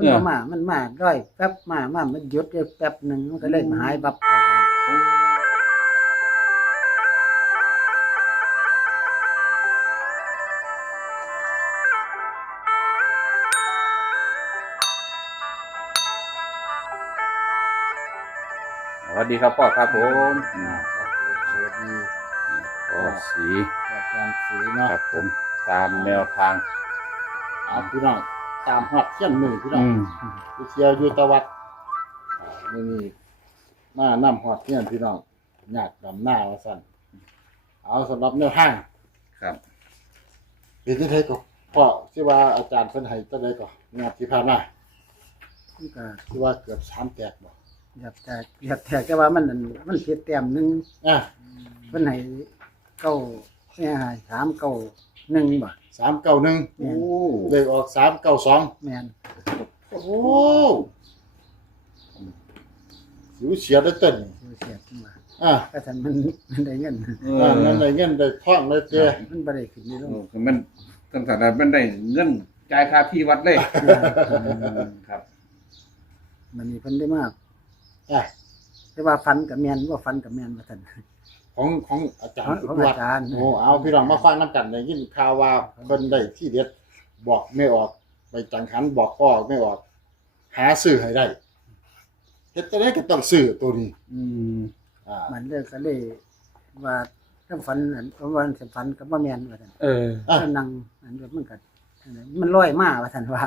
มันบ่มา มันมาร้อยแป๊บมามามันหยุดได้แป๊บหนึงมันก็เลยหายบับไปสวัสดีครับพ่อครับผมอืมสวัสดีพ่อสีอาจารย์สีเนาะครับผมตามแนวทางอาพี่น้อง ตามฮอดเที่ยนมือพี่น้องอืมไปเที่ยวอยู่ตะวัดอ่านี่นี่มานํฮอดเที่ยนพี่น้องญาติดำหน้าว่าซั่นเอาสำหรับแนวทางครับ เป็นที่ไทยก็พ่อที่ว่าอาจารย์เพิ่นให้จังไดก็งานที่ผ่านมามันก็ที่ว่าเกือบ3แตกบ่อยากแตกอยากแตกแต่ว่ามันนั่นมันเสียแต้มหนึงอะเพิ่นให้เก้าเนี่ยให้สามเก้าหนึ่งบ่ 391แม่นเลยออก392แม่นโอ้โหสิวเสียได้เต้นนี่เสียขึ้นมาอะก็ทันมันมันได้เงินเออ่าอนั่นได้เงินได้ทองได้เจ้มันบ่ได้ขึ้นนี่ลงคือมันตั้งแต่นั้นมันได้เงินจ่ายค่าที่วัดเลยครับ มันนี่เพิ่นได้มากอะแต่ว่าฟันกับแม่นว่าฟันกับแม่นว่าซั่น ของของอาจารของย์ของตรวจอาจารย์ โอ้เอาพี่น้องมาฟังน้ำกันได้ยินข่าวว่าเพิ่นได้ที่เด็ดบอกไม่ออกไปจังหันบอกพ่อไม่ออก หาซื้อให้ได้เฮ็ดจะได้ก็ต้องซื้อตัวนี้ อืมอ่ามันเลยก็เลยว่าถ้าฝันอันเพราะว่าสิฝันกับบ่แม่นว่าซั่นเออ อะก็นั่งอันเดียวมันก็อันนั้นมันลอยมาว่าซั่นว่า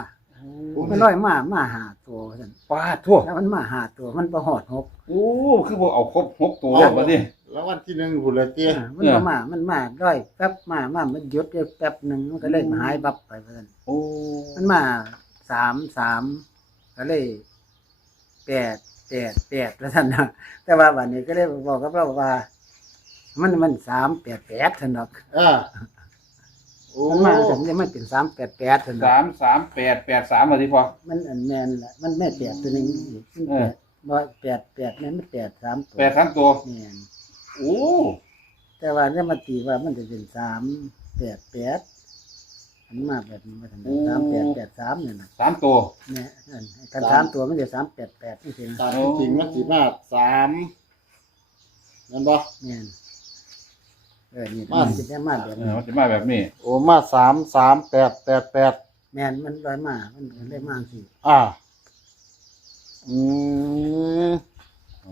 โอ้มันลอยมามาหาตัวว่าซั่นป้าทั่วแล้วมันมาหาตัวมันบ่ฮอดหกโอ้ คือบ่เอาครบหกตัวบัดนี้ แล้ววันที่หนึ่งพุ่นเลยเจ้อ่ามันบ่มา มันมาร้อยแป๊บมามามันหยุดได้แป๊บหนึงมันก็เลยหายบับไปว่าซั่นโอ้มันมาสามสามก็เลยแปดแปดแปดว่าซั่นนะแต่ว่าวันนี้ก็เลยบอกกับเราว่า มันมันสามแปดแปดซั่นดอกอ่าโอ้มันมาถึงจะมันเป็นสามแปดแปดซั่นดอสากมสามแปดแปดสามมาดิพอ มันอันแมนละมันไม่แปดตัวหนึงอีกมันเอแปอดร้อยแปดแปดแม่นมันแปดสามตัวแปดสามตัว แม่น โอ้แต่ว่าเนี่ยมาตีว่ามันจะเป็นสามแปดแปดมันมาแบบนี้มาทำสามแปดแปดสามเนี่ยนะสามตัว เนี่ยอันกันสามตัวมันจะสามแปดแปดนี่สินะตามที่จริงมันสิมาสามนั่นบ่แม่นเออนี่มา มันจะได้มาแบบเออนี้มันจะมาแบบนี้โอ้มาสามสามแปดแปดแปดแม่นมันร้อยมามันได้มากสิอ่า อืม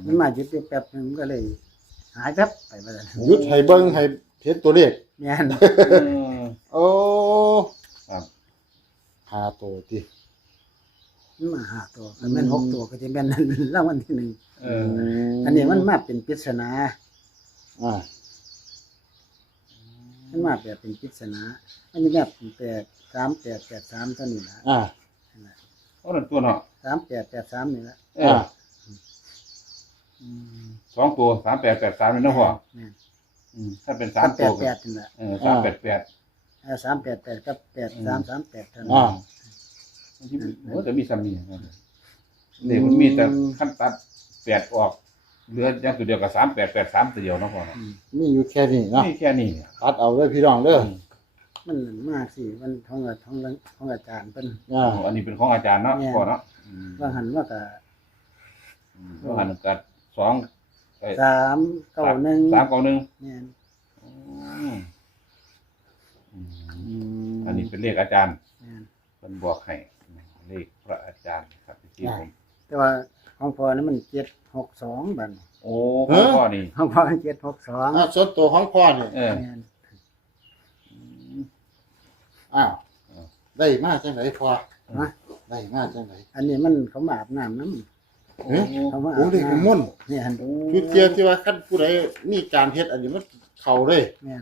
มันมาหยุดได้แป๊บหนึงมันก็เลย หายแป๊บไปไปเลยหยุดให้เบิ้งให้เห็นตัวเลขแม่นเออโอ้ครับหาตัวติมันมาหาตัวมันแม่นหกตัวก็จะแม่นนั่นรางวัลที่หนึ่งเอออันนี้มันมาเป็นปริศนาอ่ามันมาแบบเป็นปริศนาอันนี้แบบแปดสามแปดแปดสามเท่านี้ละอ่าโอ้นั่นตัวเนาะสามแปดแปดสามนี่ละเออ่าอ สองตัวสามแปดแปดสามเลยนะพ่อแม่นอืมถ้าเป็นสาสามมแปตัวดก็แปดนี่ละเออสามแปดแปด เออสามแปดแปดกับแปดสามสามแปดเท่านั้นอ่าโอ้แต่มีสามีเนี่ยมันมีแต่ขั้นตัดแปดออกเหลืออย่างตัวเดียวกับสามแปดแปดสามตัวเดียวเนาะพ่อเนาะอืมมีอยู่แค่นี้เนาะนี่แค่นี้ตัดเอาเลยพี่น้องเด้อมันมากสิมันท้องกับท้องท้องอาจารย์เป็น อ่า อันนี้เป็นของอาจารย์เนาะพ่อเนาะว่าหันว่ากับว่าหันกัด สองเอ้ยสามเก้าหนึ่งสามเก้าหนึ่งเนี่ยอืมอืมอืมอันนี้เป็นเลขอาจารย์เนี่ยเป็นบอกให้เลขพระอาจารย์ครับที่ผมแต่ว่าของพ่อนั้นมันเจ็ดหกสองบัดนโอ้ของพ่อนี่ของพ่อมันเจ็ดหกสองอ่าส่วนตัวของพ่อนี่เออเนี่ยอ้าวอ่าได้มาจังไหนพ่อนะได้มาจังไหนอันนี้มันเขามาอาบน้ำน้เฮ้ยำเขามาโอ้อาบเด็กน้ำมุ่นต์เนี่ยหันชุดเทียที่ว่าคันผู้ใดมีการเฮ็ดอันนี้มันเข้าเลยเนี่ย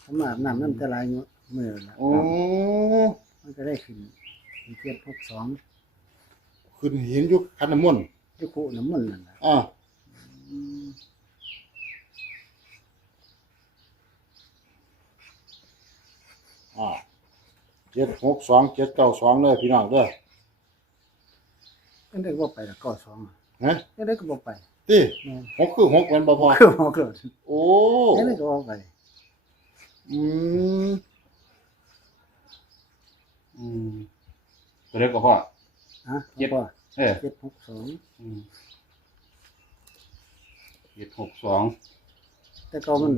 เขามาอาบน้ำน้ำจะลายมือละโอ้มันก็ได้ขึ้นเจ็ดหกสองขึ้นเห็นอยู่คันน้ำมนต์ยุคุน้ำมันนั่นล่ะอ่าอ่าเจ็ดหกสองเจ็ดเก้าสองเลยพี่น้องเด้อก็ ได้ก็ไปละก็สองฮะก็ได้ก็บ่ไปตีเนี่ยหกคือหกมันบ่พอ คือหกเลยโอ้ก็ได้ก็บ่ไปอืมอืมตัวเล็กก็พ่อฮะเจ็ดพ่อเออเจ็ดหกสองอืมเจ็ดหกสองแต่ก็มัน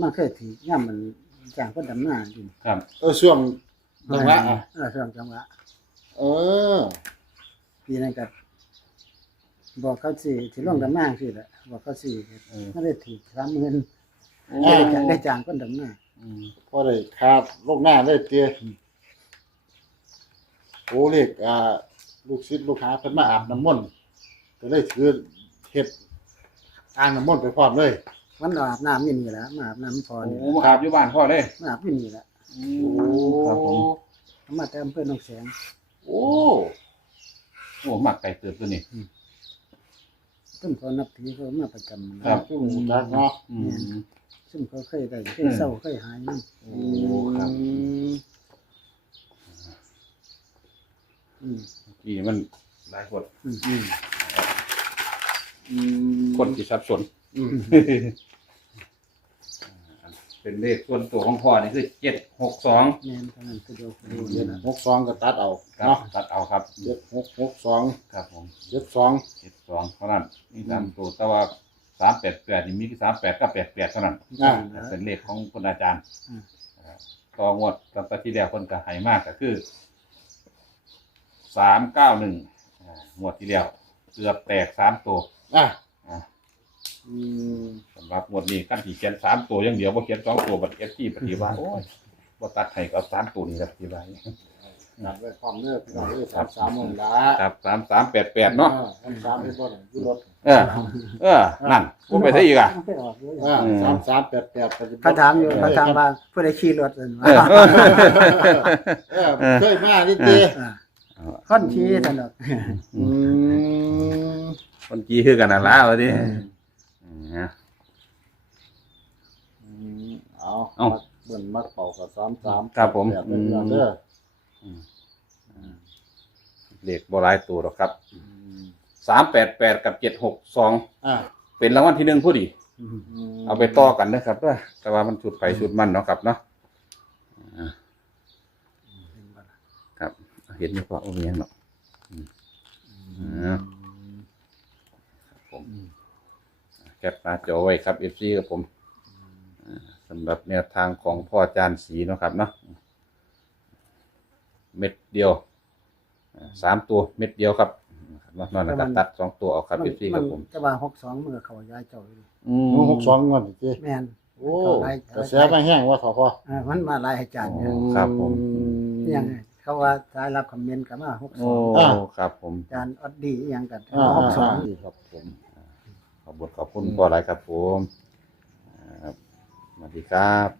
มันเคยถือย่ำมันจางก็ดำหน้าดินครับ เออช่วงจังหวะอะเออช่วงจังหวะเออ ปีนั้นก็บอกเขาสิที่ลงดำหน้าสิแหละบอกเขาสิเออไม่ได้ถือสามเงินโอ้ได้จางได้จางก็ดำหน้าอืมพอได้คาดโลกหน้าได้เตี้ยโอ้เลขอ่า ลูกศิษย์ลูกหาเพิ่นมาอาบน้ำมนต์ก็เลยถือเฮ็ดอ่างน้ำมนต์ไปพร้อมเลยมันอาบน้ำอยู่นี่แหละมาอาบน้ำพอโอ้นี่มาอาบอยู่บ้านพ่อเลยมาอาบอยู่นี่แหละอืโอ้มครับผม มาแต่อำเภอหนองแสงโอ้โอ้หมักไก่เติบตัวนี้ ซึ่งเขานับถือเขามาประจำนะครับ จุ่มจักเนาะอืม ซึ่งเขาเคยได้เคยเศร้าเคยหายนั่นโอ้ครับอืม นี่มันหลายคนอืม อืมอืมคนที่สับสน อืม เป็นเลขส่วนตัวของพ่อนี่คือเจ็ดหกสองแม่นเท่านั้นคือเดียวคือเจ็เดียดวนะหกสองก็ตัดเอาครับเนาะตัดเอาครับเจ็ดหกหกสองครับผมเจ็ดสองเจ็ดสองเท่านั้นนี่สามตัวแต่ว่าสามแปดแปดนี่มีสามแปดก็แปดแปดเท่านั้นอ่าเป็นเลขของคุณอาจารย์อืมต่องวดตั้งแต่ที่แล้วคนก็ใหายมากก็คือสามเก้าหนึ่งงวดที่แล้วเกือบแตกสามตัวอะอ่า อืมสำหรับงวดนี้ขั้นที่เขียนสามตัวอย่างเดียวว่าเขียนสองตัวบัตรเอฟจีปฏิบัติโอ้ยว่าตัดให้ก็เอาสามตัวนี้แหละปฏิบัตินับไว้ความเนื้อพี่น้องเอ้ยสามสามหมื่นละครับสามสามแปดแปดเนาะสามสามเป็นต้นอยู่รถเออ เออ นั่นพูดไปซะอีกอะมันไปออกเลยอ่าอืมสามสามแปดแปดปฏิบัติเขาถามอยู่เขาถามว่าผู้ใดขี่รถเอิ้นว่าเออเคยมาดิเต้อ่าคนขี่ถนนอืม คนจีคือกันนั่นละวะดิอืม อืมเอาเอามักเบิ่นมักเป่ากับสามสามครับผมแปดเป็นอย่างเด้อเลขโบราณตัวหรอกครับอืมสามแปดแปดกับเจ็ดหกสองอ่าเป็นรางวัลที่หนึ่งผู้ดีอืมมเอาไปต่อกันนะครับเด้อแต่ว่ามันชุดไปชุดมันเนาะครับเนาะอ่าครับ เห็นไหมพ่อโอ้ยยังเนาะ อืมอ่าครับผมแค ปหน้าจอไว้ครับเอฟซีกับผมอ่าสำหรับแนวทางของพ่ออาจารย์สีเนาะครับเนาะเม็ดเดียวอ่าสามตัวเม็ดเดียวครับนอกนั้นก็ตัดสองตัวเอาครับเอฟซีกับผมจะว่าหกสองมือเขาย้ายเจ้าอยู่อืหนูหกสองเงินเต้แม่นโอ้เขาหลายกระแสไม่แห้งว่าเขาพออ่ามันมาหลายอาจารย์เนี่ยครับผมยังไงเขาว่าสายรับคอมเมนต์กันมาหกสโอ้องครับผมอาจารย์ออดดีอิหยังกันอ่าหกสองดีครับผม ขอบคุณขอบคุณพ่อหลายครับผมสวัสดีครับ